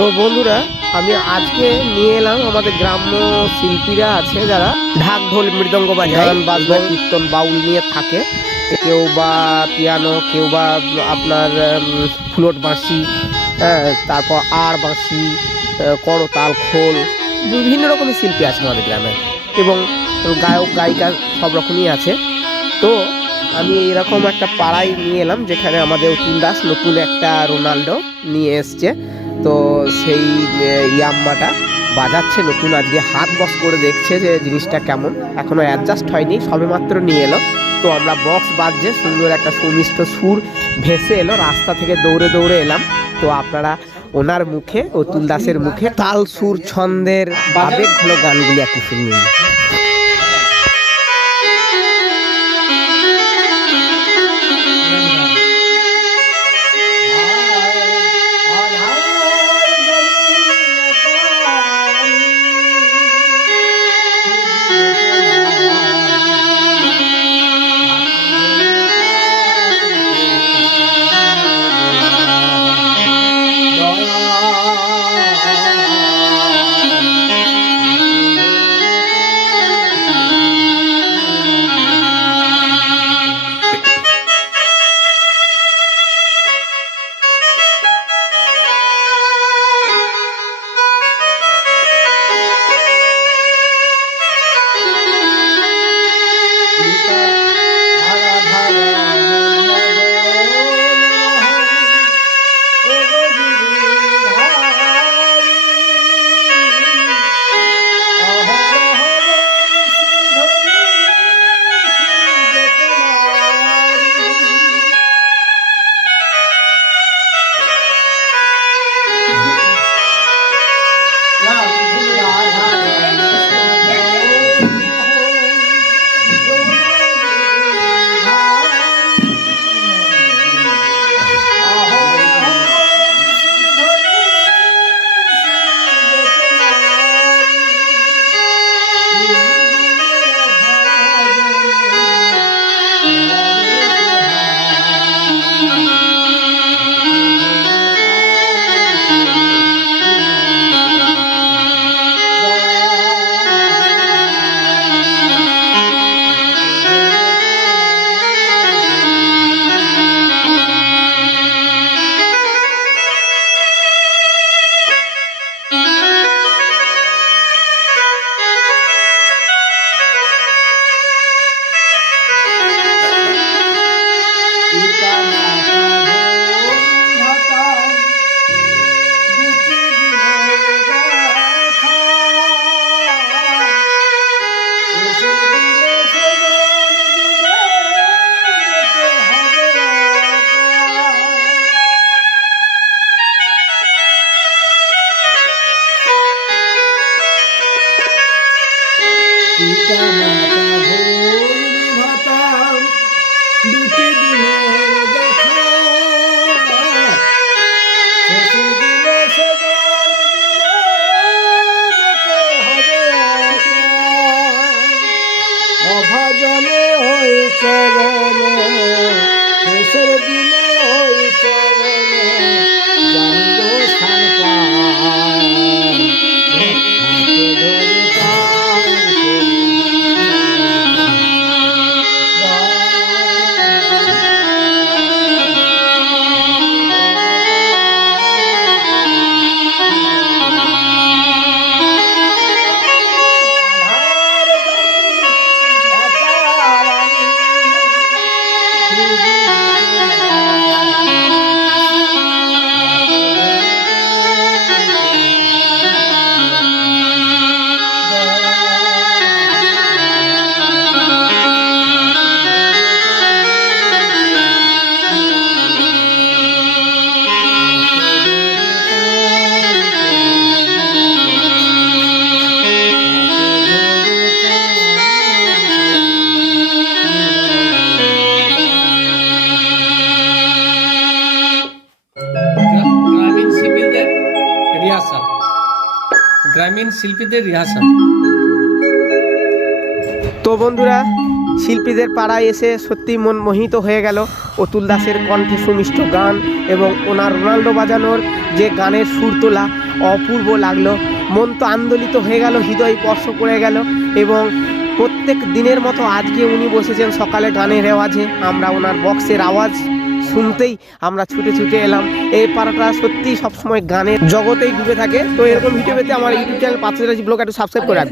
তো বন্ধুরা আমি আজকে নিয়ে এলাম আমাদের গ্রাম্য শিল্পীরা আছে যারা। ঢাক ঢোল মৃদঙ্গ বাজনা কীর্তন বাউল নিয়ে থাকে। কেউ বা পিয়ানো কেউ বা আপনার ফ্লুট বাঁশি হ্যাঁ, তারপর আর বাঁশি করতাল খোল বিভিন্ন রকমের শিল্পী আছে আমাদের গ্রামে। এবং গায়ক গায়িকা সব রকমই আছে। তো আমি এরকম একটা পাড়ায় নিয়ে এলাম যেখানে আমাদের অতুল দাস নতুন একটা রোনাল্ডো নিয়ে এসছে। তো সেই ইয়াম্মাটা বাজাচ্ছে নতুন। আজকে হাত বস করে দেখছে যে জিনিসটা কেমন। এখনও অ্যাডজাস্ট হয়নি সবেমাত্র নিয়ে এলো। তো আমরা বক্স বাজছে সুন্দর একটা সুমিষ্ট সুর ভেসে এলো। রাস্তা থেকে দৌড়ে দৌড়ে এলাম। তো আপনারা ওনার মুখে অতুল দাসের মুখে তাল সুর ছন্দের আবেগ হলো গানগুলি একটু শুনুন। পিতা মাতা গ্রামীণ গ্রামীণ শিল্পীদের রিহার্সাল। তো বন্ধুরা, শিল্পীদের পাড়ায় এসে সত্যি মন মোহিত হয়ে গেল অতুল দাসের কণ্ঠে সুমিষ্ট গান এবং ওনার রোনাল্ডো বাজানোর যে গানের সুর তোলা অপূর্ব লাগল। মন তো আন্দোলিত হয়ে গেল, হৃদয় স্পর্শ করে গেল এবং প্রত্যেক দিনের মতো আজকে উনি বসেছেন সকালে গানের রেওয়াজে। আমরা ওনার বক্সের আওয়াজ শুনতেই আমরা ছুটে ছুটে এলাম। এই পাড়াটা সত্যিই সবসময় গানের জগতেই ডুবে থাকে। তো এরকম ভিডিও পেতে আমার ইউটিউব চ্যানেল পাঁচ ব্লগ একটু সাবস্ক্রাইব করে রাখবেন।